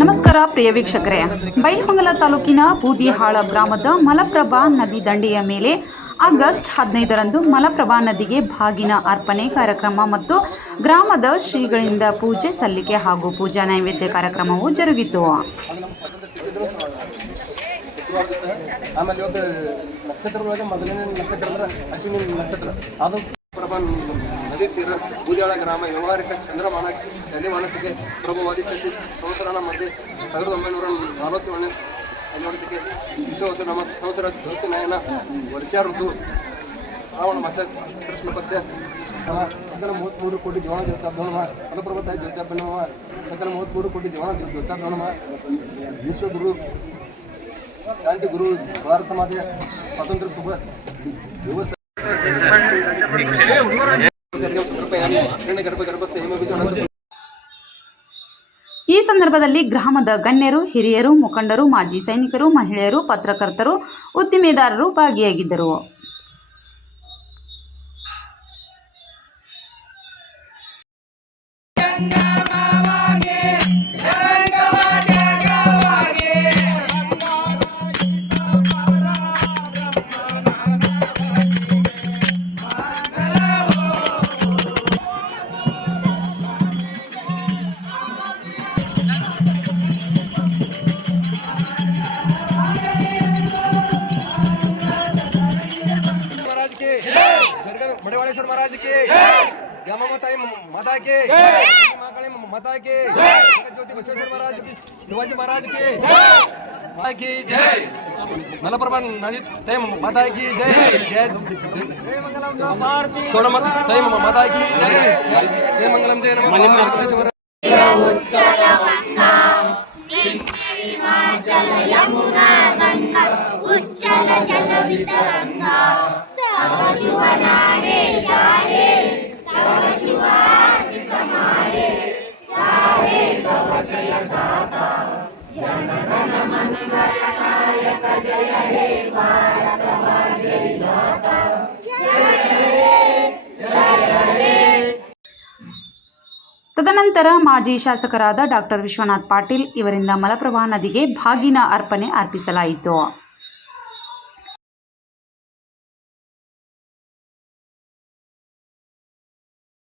ನಮಸ್ಕಾರ ಪ್ರಿಯ ವೀಕ್ಷಕರೇ. ಬೈಲಹೊಂಗಲ ತಾಲೂಕಿನ ಬೂದಿಹಾಳ ಗ್ರಾಮದ ಮಲಪ್ರಭಾ ನದಿ ದಂಡೆಯ ಮೇಲೆ ಆಗಸ್ಟ್ ಹದಿನೈದರಂದು ಮಲಪ್ರಭಾ ನದಿಗೆ ಭಾಗಿನ ಅರ್ಪಣೆ ಕಾರ್ಯಕ್ರಮ ಮತ್ತು ಗ್ರಾಮದ ಶ್ರೀಗಳಿಂದ ಪೂಜೆ ಸಲ್ಲಿಕೆ ಹಾಗೂ ಪೂಜಾ ನೈವೇದ್ಯ ಕಾರ್ಯಕ್ರಮವು ಜರುಗಿತು. ಪ್ರಭಾ ನದಿ ತೀರ ಬೂದಿಯಾಳ ಗ್ರಾಮ ವ್ಯವಹಾರಿಕ ಚಂದ್ರಮಾನ ಶನಿಮಾನಸಿಗೆ ಪ್ರಭು ವಾದಿಶಕ್ತಿ ಸಂವತ್ಸರನ ಮಧ್ಯೆ ಸಾವಿರದ ಒಂಬೈನೂರ ನಲವತ್ತೇಳನೇ ವರ್ಷಕ್ಕೆ ವಿಶ್ವವಸ ನಮ್ಮ ಸಂವತ್ಸರ ದೋಷನಯನ ವರ್ಷ ಋತು ಶ್ರಾವಣ ಮಾಸ ಕೃಷ್ಣ ಪಕ್ಷ ಸಕಲ ಮೂವತ್ತ್ಮೂರು ಕೋಟಿ ಜೀವನ ದೇವತಾಭ್ರಮ ಫಲಪ್ರಭತ ಜ್ಯೋತಾಭ್ರಮ ಸಕಲ ಮೂವತ್ತ್ಮೂರು ಕೋಟಿ ಜೀವನ ಜ್ಯೋತಾಭ್ರಮ ವಿಶ್ವಗುರು ಶಾಂತಿ ಗುರು ಭಾರತ ಮಾತೆಯ ಸ್ವಾತಂತ್ರ್ಯ ಶುಭ ದಿವಸ. ಈ ಸಂದರ್ಭದಲ್ಲಿ ಗ್ರಾಮದ ಗಣ್ಯರು ಹಿರಿಯರು ಮುಖಂಡರು ಮಾಜಿ ಸೈನಿಕರು ಮಹಿಳೆಯರು ಪತ್ರಕರ್ತರು ಉದ್ದಿಮೆದಾರರು ಭಾಗಿಯಾಗಿದ್ದರು. मडेवाळेश्वर महाराज के। गमामाताई माता के। महाकाली माता के। ज्योति बसवेश्वर महाराज की। शिवाजी महाराज के। माता की। जय। मलप्रभा नदी तय माता की। जय। जय। सोना तय माता की। जय। जय। मंगलम जय नमः। उच्चल जल वितरंगा तव शुभ नारे तव शुभास ತದನಂತರ ಮಾಜಿ ಶಾಸಕರಾದ ಡಾಕ್ಟರ್ ವಿಶ್ವನಾಥ್ ಪಾಟೀಲ್ ಇವರಿಂದ ಮಲಪ್ರಭಾ ನದಿಗೆ ಭಾಗಿನ ಅರ್ಪಣೆ ಅರ್ಪಿಸಲಾಯಿತು.